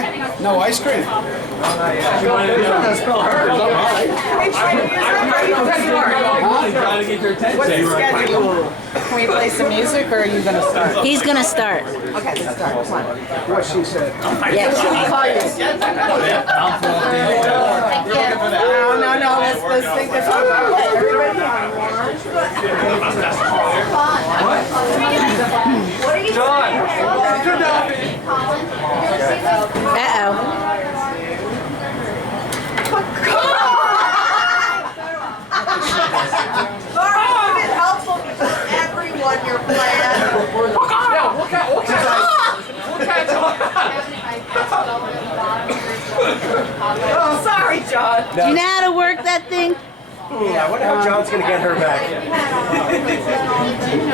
are you? No ice cream. What's the schedule? Can we play some music or are you going to start? He's gonna start. Okay, let's start. Come on. What she said. Yes. No. Let's think this one. Everybody on What are you doing? Uh-oh. Everyone your plan. Oh, sorry, John. Do you know how to work that thing? Yeah, I wonder how John's going to get her back.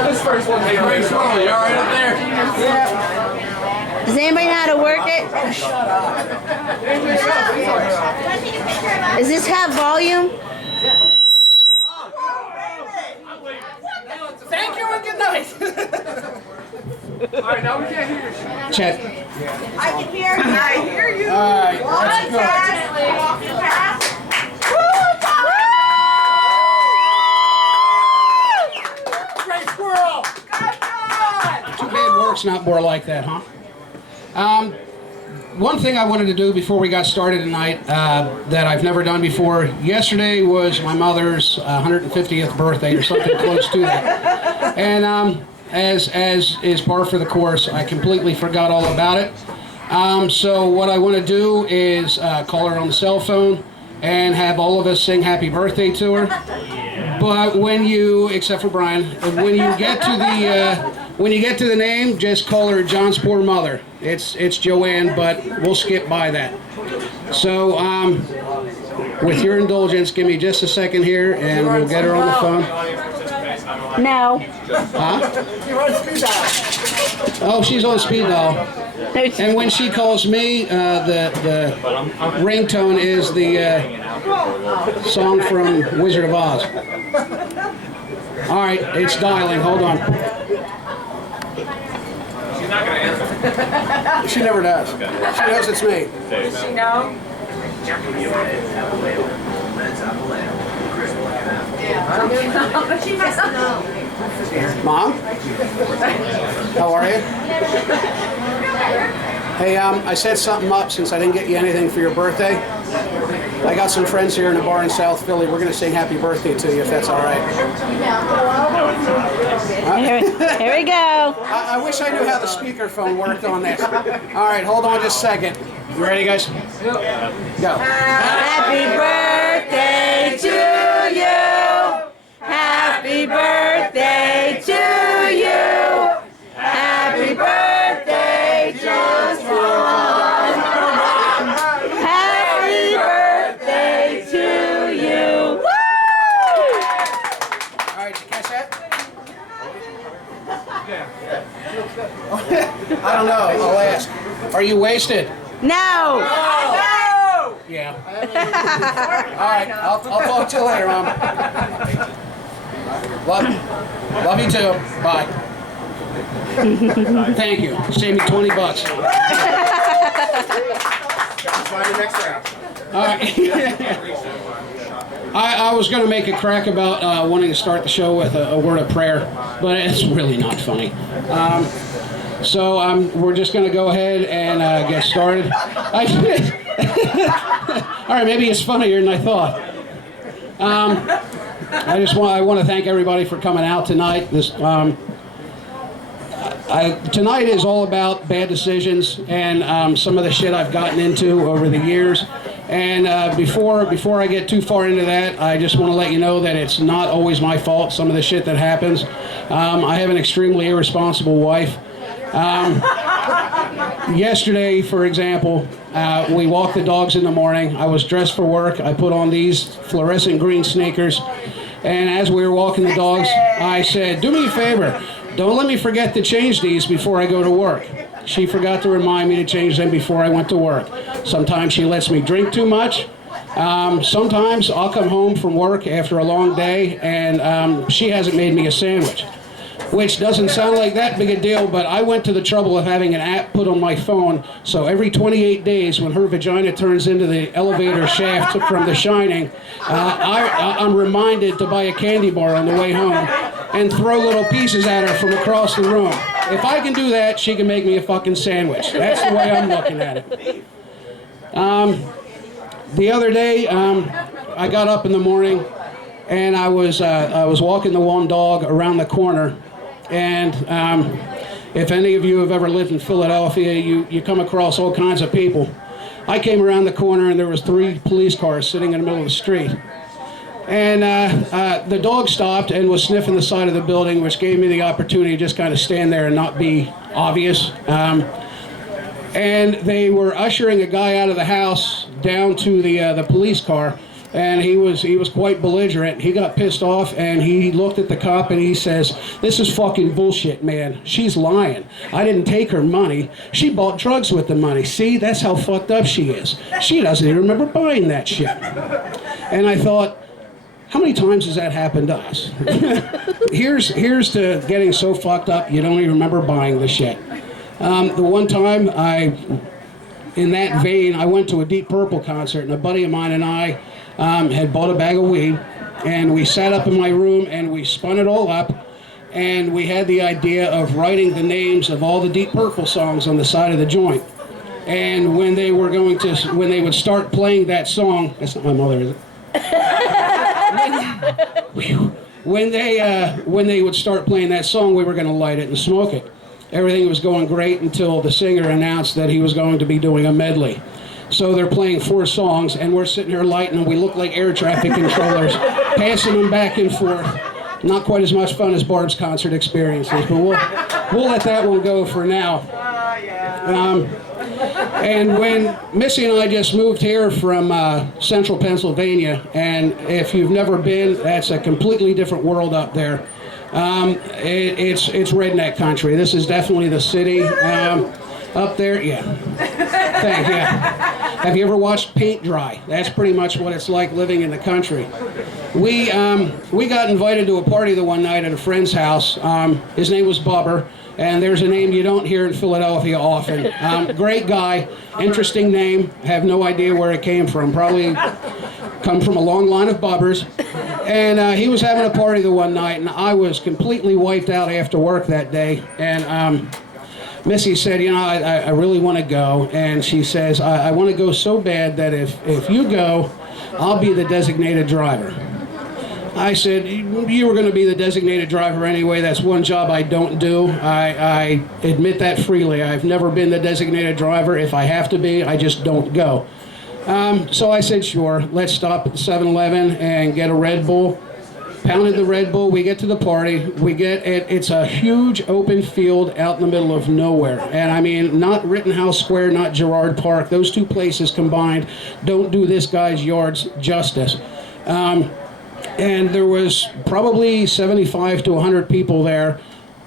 This first one, hey, Greg Swirl, you alright up there? Yeah. Does anybody know how to work it? Does this have volume? Thank you and good night. Alright, now we can't hear you. Check. I can hear you. I hear you. All right, let's go. Greg Swirl! Too bad work's not more like that, huh? One thing I wanted to do before we got started tonight that I've never done before. Yesterday was my mother's 150th birthday or something close to that. And as is par for the course, I completely forgot all about it. So what I want to do is call her on the cell phone and have all of us sing happy birthday to her. But when you, except for Brian, when you get to the name, just call her John's poor mother. It's Joanne, but we'll skip by that. So with your indulgence, give me just a second here, and we'll get her on the phone. No. Huh? Oh, she's on speed dial. And when she calls me, the ringtone is the song from Wizard of Oz. All right, it's dialing. Hold on. She's not gonna answer. She never does. She knows it's me. Does she know? She must know. Mom? How are you? Hey, I set something up since I didn't get you anything for your birthday. I got some friends here in a bar in South Philly. We're going to sing happy birthday to you, if that's all right. Here we go. I wish I knew how the speakerphone worked on this. All right, hold on just a second. You ready, guys? Go. Happy birthday to you. Happy birthday to you. Happy birthday, just one. Happy birthday to you. Woo! All right, you catch that? I don't know. I'll ask. Are you wasted? No. Yeah. All right. I'll talk to you later, Mom. Love you too. Bye. Thank you. Save me $20. Find the next round. All right. I was going to make a crack about wanting to start the show with a word of prayer, but it's really not funny. So we're just going to go ahead and get started. All right, maybe it's funnier than I thought. I want to thank everybody for coming out tonight. Tonight is all about bad decisions and some of the shit I've gotten into over the years. And before I get too far into that, I just want to let you know that it's not always my fault, some of the shit that happens. I have an extremely irresponsible wife. Yesterday, for example, we walked the dogs in the morning. I was dressed for work. I put on these fluorescent green sneakers. And as we were walking the dogs, I said, do me a favor. Don't let me forget to change these before I go to work. She forgot to remind me to change them before I went to work. Sometimes she lets me drink too much. Sometimes I'll come home from work after a long day and she hasn't made me a sandwich. which doesn't sound like that big a deal, but I went to the trouble of having an app put on my phone, so every 28 days when her vagina turns into the elevator shaft from The Shining, I'm reminded to buy a candy bar on the way home and throw little pieces at her from across the room. If I can do that, she can make me a fucking sandwich. That's the way I'm looking at it. The other day, I got up in the morning and I was walking the one dog around the corner, and if any of you have ever lived in Philadelphia, you come across all kinds of people. I came around the corner and there was 3 police cars sitting in the middle of the street. And the dog stopped and was sniffing the side of the building, which gave me the opportunity to just kind of stand there and not be obvious. And they were ushering a guy out of the house down to the police car, and he was quite belligerent. He got pissed off and he looked at the cop and he says, "This is fucking bullshit, man. She's lying. I didn't take her money. She bought drugs with the money. See, that's how fucked up she is. She doesn't even remember buying that shit." And I thought, how many times has that happened to us? Here's to getting so fucked up you don't even remember buying the shit. The one time in that vein, I went to a Deep Purple concert, and a buddy of mine and I had bought a bag of weed, and we sat up in my room and we spun it all up, and we had the idea of writing the names of all the Deep Purple songs on the side of the joint. And when they would start playing that song, that's not my mother, is it? When they would start playing that song, we were going to light it and smoke it. Everything was going great until the singer announced that he was going to be doing a medley. So they're playing 4 songs, and we're sitting here lighting, and we look like air traffic controllers, passing them back and forth. Not quite as much fun as Barb's concert experiences, but we'll let that one go for now. And when Missy and I just moved here from central Pennsylvania, and if you've never been, that's a completely different world up there. It's redneck country. This is definitely the city. Up there, yeah. Thank you. Have you ever watched paint dry? That's pretty much what it's like living in the country. We got invited to a party the one night at a friend's house. His name was Bubber, and there's a name you don't hear in Philadelphia often. Great guy, interesting name. Have no idea where it came from. Probably come from a long line of Bubbers. And he was having a party the one night, and I was completely wiped out after work that day. And Missy said, "You know, I really want to go." And she says, I want to go so bad that if you go, I'll be the designated driver. I said, "You were going to be the designated driver anyway. That's one job I don't do. I admit that freely. I've never been the designated driver. If I have to be, I just don't go." So I said, "Sure, let's stop at the 7-Eleven and get a Red Bull." Pounded the Red Bull, we get to the party, it's a huge open field out in the middle of nowhere. And I mean, not Rittenhouse Square, not Girard Park, those 2 places combined don't do this guy's yards justice. And there was probably 75 to 100 people there,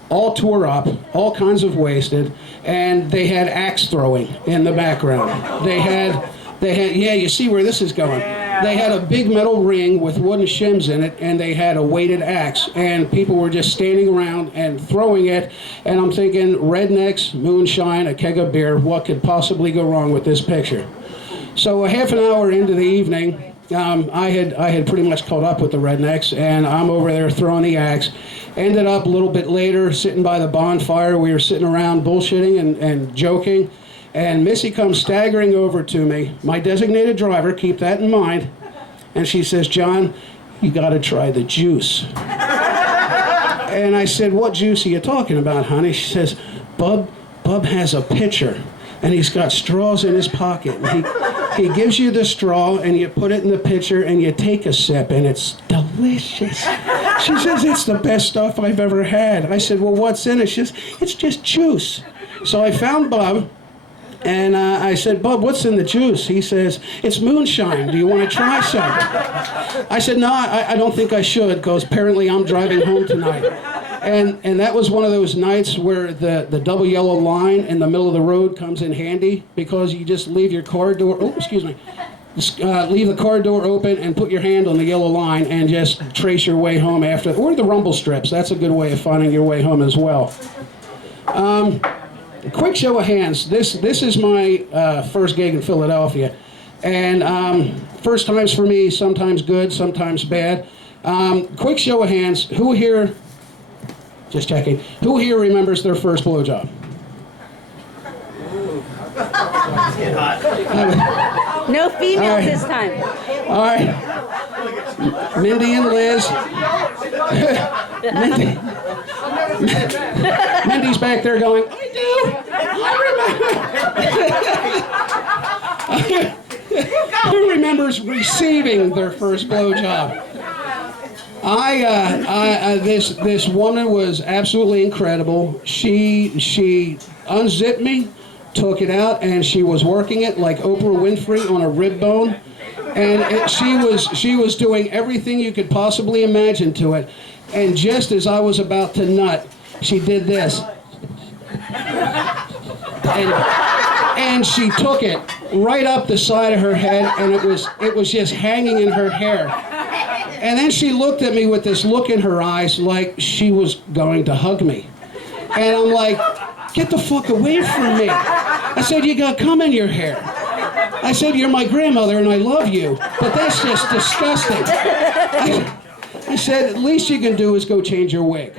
all tore up, all kinds of wasted, and they had axe throwing in the background. They had, yeah, you see where this is going. They had a big metal ring with wooden shims in it, and they had a weighted axe, and people were just standing around and throwing it, and I'm thinking, rednecks, moonshine, a keg of beer, what could possibly go wrong with this picture? So a half an hour into the evening, I had pretty much caught up with the rednecks, and I'm over there throwing the axe. Ended up a little bit later, sitting by the bonfire. We were sitting around bullshitting and joking. And Missy comes staggering over to me, my designated driver, keep that in mind, and she says, "John, you gotta try the juice." And I said, "What juice are you talking about, honey?" She says, Bub has a pitcher, and he's got straws in his pocket. And he gives you the straw, and you put it in the pitcher, and you take a sip, and it's delicious." She says, "It's the best stuff I've ever had." I said, "Well, what's in it?" She says, "It's just juice." So I found Bub. And I said, "Bub, what's in the juice?" He says, "It's moonshine. Do you want to try some?" I said, "No, I don't think I should, because apparently I'm driving home tonight." And that was one of those nights where the double yellow line in the middle of the road comes in handy, because you just leave your car door, oh, excuse me, Just, leave the car door open and put your hand on the yellow line and just trace your way home after, or the rumble strips. That's a good way of finding your way home as well. Quick show of hands. This is my first gig in Philadelphia, and first times for me, sometimes good, sometimes bad. Quick show of hands. Who here? Just checking. Who here remembers their first blowjob? No females this time. All right. Mindy and Liz. Mindy's back there going, I do. Who remembers receiving their first blowjob? This woman was absolutely incredible. She unzipped me, took it out, and she was working it like Oprah Winfrey on a rib bone, and she was doing everything you could possibly imagine to it. And just as I was about to nut, she did this, and she took it right up the side of her head, and it was just hanging in her hair. And then she looked at me with this look in her eyes like she was going to hug me. And I'm like, get the fuck away from me. I said, you got cum in your hair. I said, you're my grandmother and I love you, but that's just disgusting. I said, at least you can do is go change your wig.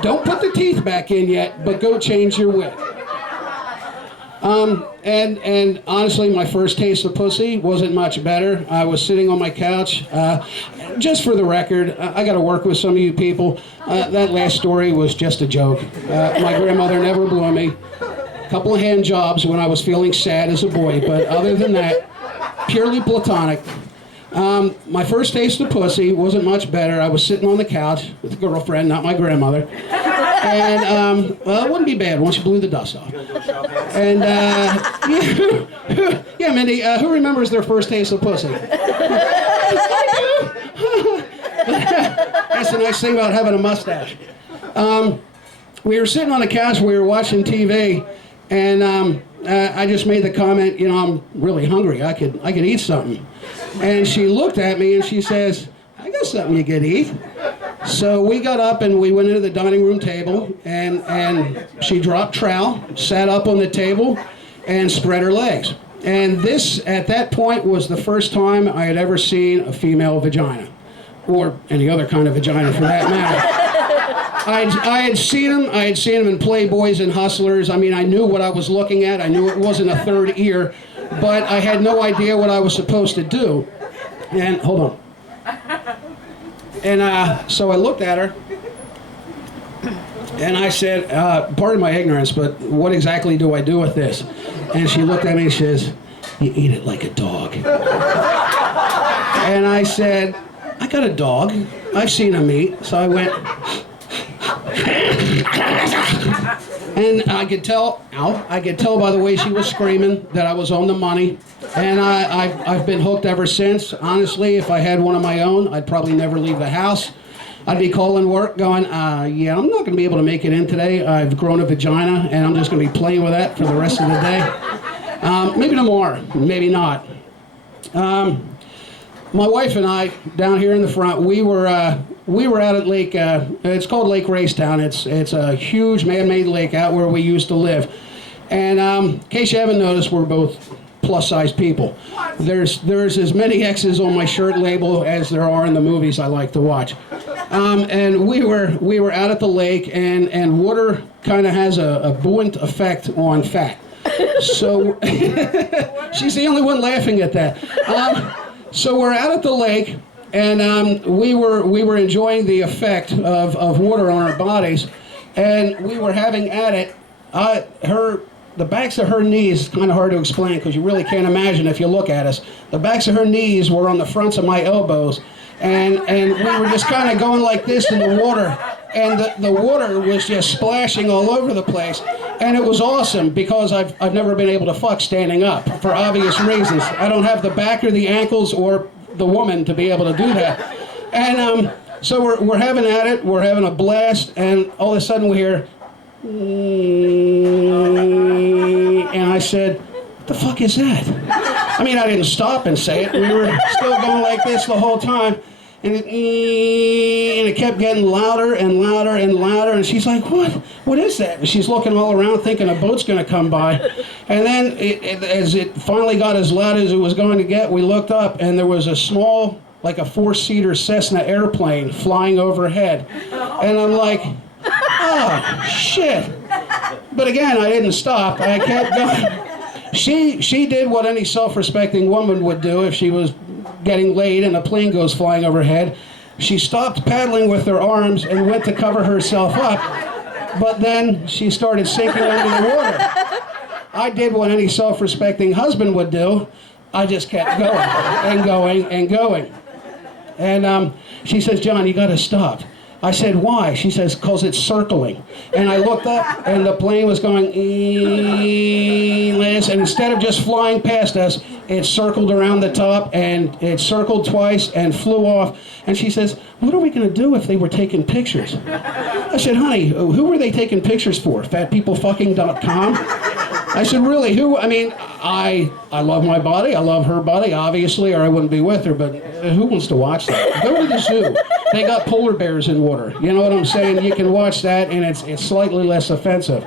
Don't put the teeth back in yet, but go change your wig. And honestly, my first taste of pussy wasn't much better. I was sitting on my couch. Just for the record, I got to work with some of you people. That last story was just a joke. My grandmother never blew me. A couple of hand jobs when I was feeling sad as a boy, but other than that, purely platonic. My first taste of pussy wasn't much better. I was sitting on the couch with a girlfriend, not my grandmother. And, well, it wouldn't be bad once you blew the dust off. And, yeah, Mindy, who remembers their first taste of pussy? That's the nice thing about having a mustache. We were sitting on the couch, we were watching TV, and I just made the comment, you know, I'm really hungry, I could eat something. And she looked at me and she says, I got something you could eat. So we got up and we went into the dining room table, and she dropped trowel, sat up on the table, and spread her legs. And this, at that point, was the first time I had ever seen a female vagina, or any other kind of vagina for that matter. I had seen them in Playboys and Hustlers. I mean, I knew what I was looking at. I knew it wasn't a third ear, but I had no idea what I was supposed to do. And, hold on. And so I looked at her, and I said, pardon my ignorance, but what exactly do I do with this? And she looked at me and she says, you eat it like a dog. And I said, I got a dog. I've seen him eat. So I went, and I could tell by the way she was screaming that I was on the money. And I've been hooked ever since. Honestly, if I had one of my own, I'd probably never leave the house. I'd be calling work going, yeah, I'm not going to be able to make it in today. I've grown a vagina, and I'm just going to be playing with that for the rest of the day. Maybe tomorrow, maybe not. My wife and I, down here in the front, we were out at Lake, it's called Lake Racetown. It's a huge man-made lake out where we used to live. And in case you haven't noticed, we're both plus-sized people. There's as many X's on my shirt label as there are in the movies I like to watch. And we were out at the lake, and water kind of has a buoyant effect on fat. So she's the only one laughing at that. So we're out at the lake, and we were enjoying the effect of water on our bodies, and we were having at it. The backs of her knees, it's kind of hard to explain because you really can't imagine if you look at us. The backs of her knees were on the fronts of my elbows, and we were just kind of going like this in the water, and the water was just splashing all over the place, and it was awesome because I've never been able to fuck standing up for obvious reasons. I don't have the back or the ankles or the woman to be able to do that, and so we're having at it, we're having a blast, and all of a sudden we hear. And I said, what the fuck is that? I mean, I didn't stop and say it. We were still going like this the whole time. And it kept getting louder and louder and louder. And she's like, what? What is that? And she's looking all around thinking a boat's going to come by. And then as it finally got as loud as it was going to get, we looked up and there was a small, like a 4-seater Cessna airplane flying overhead. And I'm like, oh, shit. But again, I didn't stop. I kept going. She did what any self-respecting woman would do if she was getting laid and a plane goes flying overhead. She stopped paddling with her arms and went to cover herself up, but then she started sinking under the water. I did what any self-respecting husband would do. I just kept going and going and going. And she says, John, you got to stop. I said, why? She says, because it's circling. And I looked up, and the plane was going, and instead of just flying past us, it circled around the top, and it circled twice and flew off. And she says, what are we going to do if they were taking pictures? I said, honey, who were they taking pictures for? Fatpeoplefucking.com? I said, really, who? I mean, I love my body. I love her body, obviously, or I wouldn't be with her, but who wants to watch that? Go to the zoo. They got polar bears in water. You know what I'm saying? You can watch that, and it's slightly less offensive.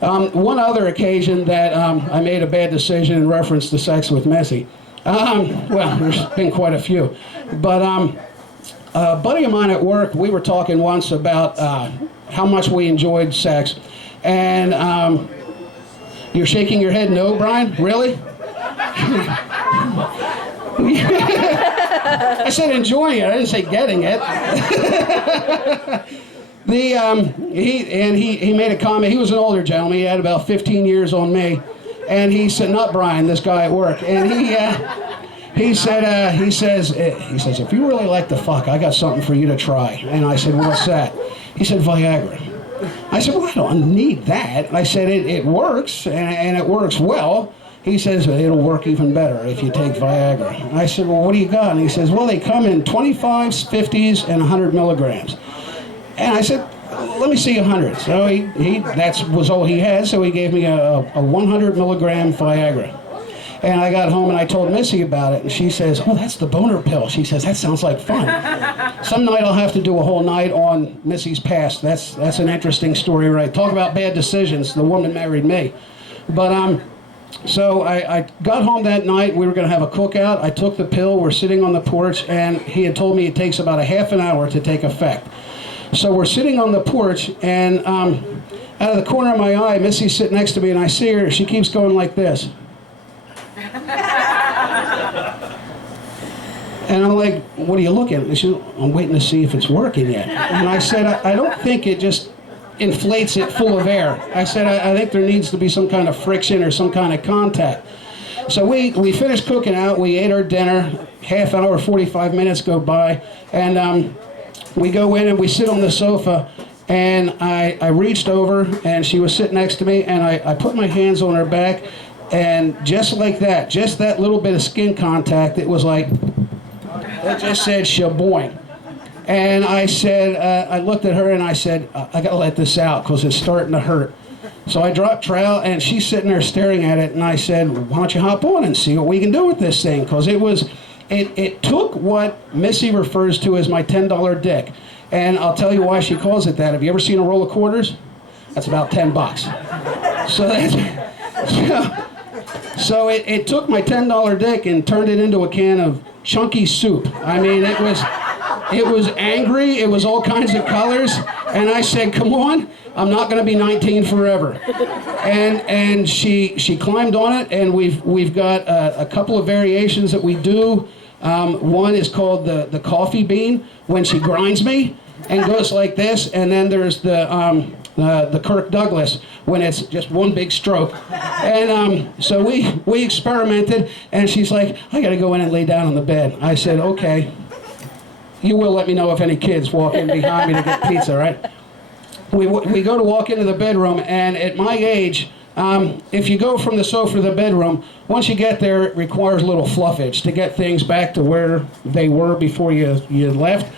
One other occasion that I made a bad decision in reference to sex with Missy. Well, there's been quite a few. But a buddy of mine at work, we were talking once about how much we enjoyed sex. And you're shaking your head no, Brian? Really? I said enjoying it. I didn't say getting it. He made a comment. He was an older gentleman. He had about 15 years on me, and he said, "Not Brian, this guy at work." And he says, if you really like to fuck, I got something for you to try. And I said, what's that? He said, Viagra. I said, well, I don't need that. I said, it works, and it works well. He says, it'll work even better if you take Viagra. I said, well, what do you got? And he says, well, they come in 25s, 50s, and 100 milligrams. And I said, let me see 100. So that was all he had, so he gave me a 100 milligram Viagra. And I got home and I told Missy about it, and she says, oh, that's the boner pill. She says, that sounds like fun. Some night I'll have to do a whole night on Missy's past. That's an interesting story, right? Talk about bad decisions. The woman married me. But so I got home that night. We were going to have a cookout. I took the pill. We're sitting on the porch, and he had told me it takes about a half an hour to take effect. So we're sitting on the porch, and out of the corner of my eye, Missy's sitting next to me, and I see her. She keeps going like this. And I'm like, what are you looking at? She said, I'm waiting to see if it's working yet. And I said, I don't think it just inflates it full of air. I said, I think there needs to be some kind of friction or some kind of contact. So we finished cooking out. We ate our dinner. Half hour, 45 minutes go by. And we go in and we sit on the sofa. And I reached over, and she was sitting next to me. And I put my hands on her back. And just like that, just that little bit of skin contact, it was like, it just said shaboing. And I said, I looked at her and I said, I gotta let this out because it's starting to hurt. So I dropped trowel, and she's sitting there staring at it, and I said, why don't you hop on and see what we can do with this thing? Because it took what Missy refers to as my $10 dick. And I'll tell you why she calls it that. Have you ever seen a roll of quarters? That's about $10. So that's... So it took my $10 dick and turned it into a can of chunky soup. I mean, it was angry. It was all kinds of colors. And I said, come on, I'm not going to be 19 forever. And she climbed on it, and we've got a couple of variations that we do. One is called the coffee bean, when she grinds me and goes like this. And then there's the Kirk Douglas, when it's just one big stroke. And so we experimented, and she's like, I gotta go in and lay down on the bed. I said, okay. You will let me know if any kids walk in behind me to get pizza, right? We go to walk into the bedroom, and at my age, if you go from the sofa to the bedroom, once you get there, it requires a little fluffage to get things back to where they were before you left.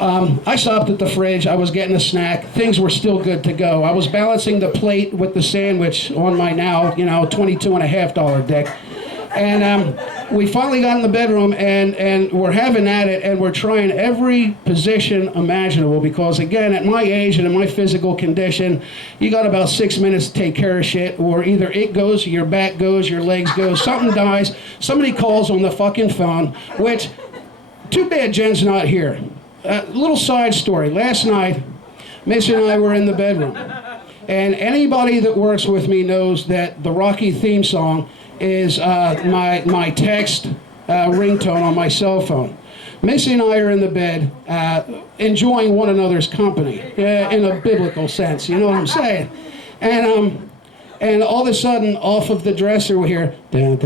I stopped at the fridge. I was getting a snack. Things were still good to go. I was balancing the plate with the sandwich on my now, $22.50 dick. And we finally got in the bedroom, and we're having at it, and we're trying every position imaginable because, again, at my age and in my physical condition, you got about 6 minutes to take care of shit, or either it goes, your back goes, your legs go, something dies, somebody calls on the fucking phone, which, too bad Jen's not here. Little side story. Last night, Missy and I were in the bedroom, and anybody that works with me knows that the Rocky theme song is my text ringtone on my cell phone. Missy and I are in the bed enjoying one another's company in a biblical sense, you know what I'm saying? And all of a sudden, off of the dresser, we hear. It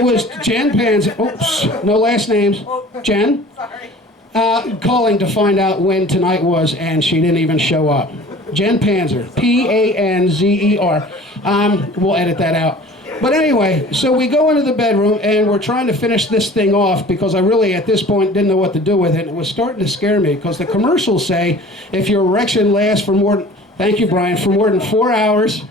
was Jen Panzer. Oops, no last names. Jen. Calling to find out when tonight was, and she didn't even show up. Jen Panzer, Panzer. We'll edit that out. But anyway, so we go into the bedroom and we're trying to finish this thing off because I really, at this point, didn't know what to do with it. It was starting to scare me because the commercials say if your erection lasts for more than, thank you, Brian, for more than 4 hours.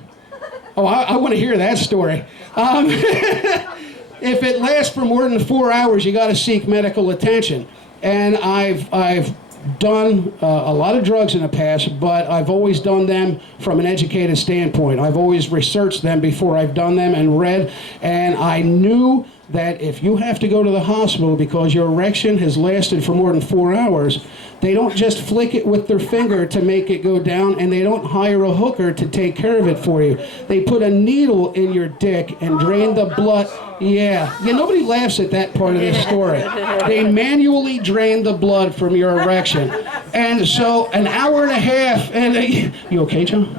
Oh, I want to hear that story. If it lasts for more than 4 hours, you got to seek medical attention. And I've done a lot of drugs in the past, but I've always done them from an educated standpoint. I've always researched them before I've done them and read, and I knew that if you have to go to the hospital because your erection has lasted for more than 4 hours, they don't just flick it with their finger to make it go down, and they don't hire a hooker to take care of it for you. They put a needle in your dick and drain the blood. Yeah, nobody laughs at that part of this story. They manually drain the blood from your erection. And so an hour and a half, and you okay, John?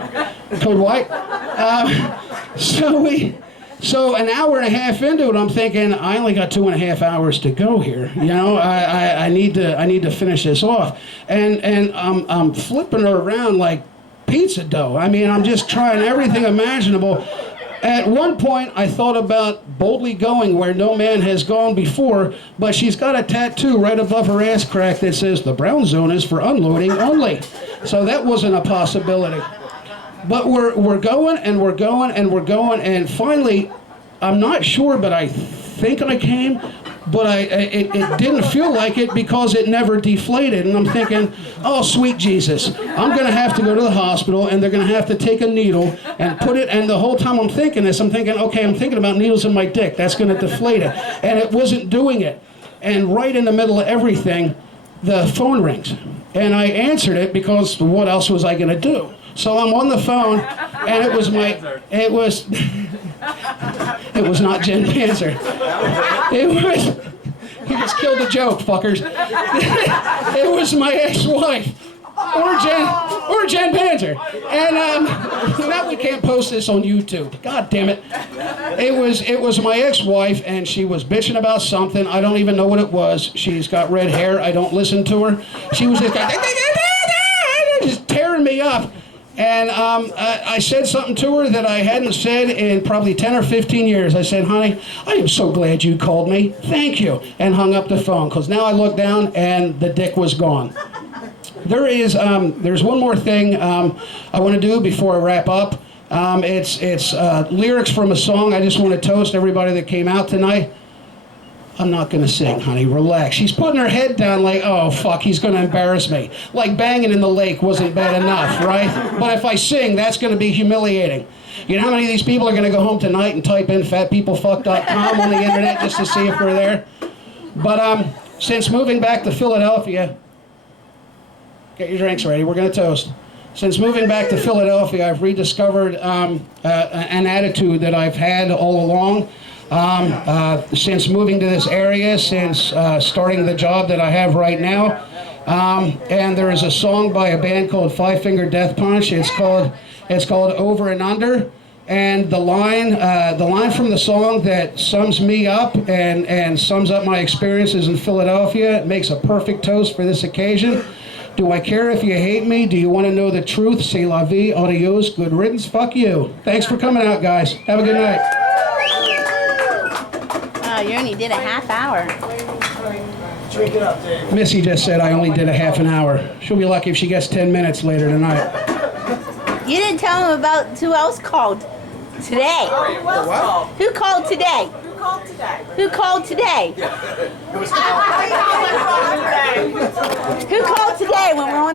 Code White? So an hour and a half into it, I'm thinking, I only got 2.5 hours to go here. I need to finish this off. And I'm flipping her around like pizza dough. I mean, I'm just trying everything imaginable. At one point, I thought about boldly going where no man has gone before, but she's got a tattoo right above her ass crack that says, "The brown zone is for unloading only." So that wasn't a possibility. But we're going, and we're going, and we're going, and finally, I'm not sure, but I think I came, but it didn't feel like it because it never deflated. And I'm thinking, oh, sweet Jesus, I'm going to have to go to the hospital, and they're going to have to take a needle and put it, and the whole time I'm thinking this, I'm thinking, okay, I'm thinking about needles in my dick. That's going to deflate it. And it wasn't doing it. And right in the middle of everything, the phone rings. And I answered it because what else was I going to do? So I'm on the phone, and it was not Jen Panzer. He just killed the joke, fuckers. It was my ex-wife, or Jen Panzer. And now we can't post this on YouTube. God damn it. It was my ex-wife, and she was bitching about something. I don't even know what it was. She's got red hair. I don't listen to her. She was just tearing me up. And I said something to her that I hadn't said in probably 10 or 15 years. I said, "Honey, I am so glad you called me. Thank you." And hung up the phone, because now I look down and the dick was gone. There's one more thing I want to do before I wrap up. It's lyrics from a song. I just want to toast everybody that came out tonight. I'm not going to sing, honey. Relax. She's putting her head down like, oh, fuck, he's going to embarrass me. Like banging in the lake wasn't bad enough, right? But if I sing, that's going to be humiliating. You know how many of these people are going to go home tonight and type in fatpeoplefuck.com on the internet just to see if we're there? But since moving back to Philadelphia, get your drinks ready. We're going to toast. Since moving back to Philadelphia, I've rediscovered an attitude that I've had all along. Since moving to this area, since starting the job that I have right now. And there is a song by a band called Five Finger Death Punch. It's called Over and Under. And the line from the song that sums me up and sums up my experiences in Philadelphia, it makes a perfect toast for this occasion. Do I care if you hate me? Do you want to know the truth? C'est la vie, adios, good riddance, fuck you. Thanks for coming out, guys. Have a good night. Oh, you only did a half hour. Drink it up, Dave. Missy just said I only did a half an hour. She'll be lucky if she gets 10 minutes later tonight. You didn't tell him about who else called today. Who else called? Who called today? Who called today? Who called today? It was Who called today when we're on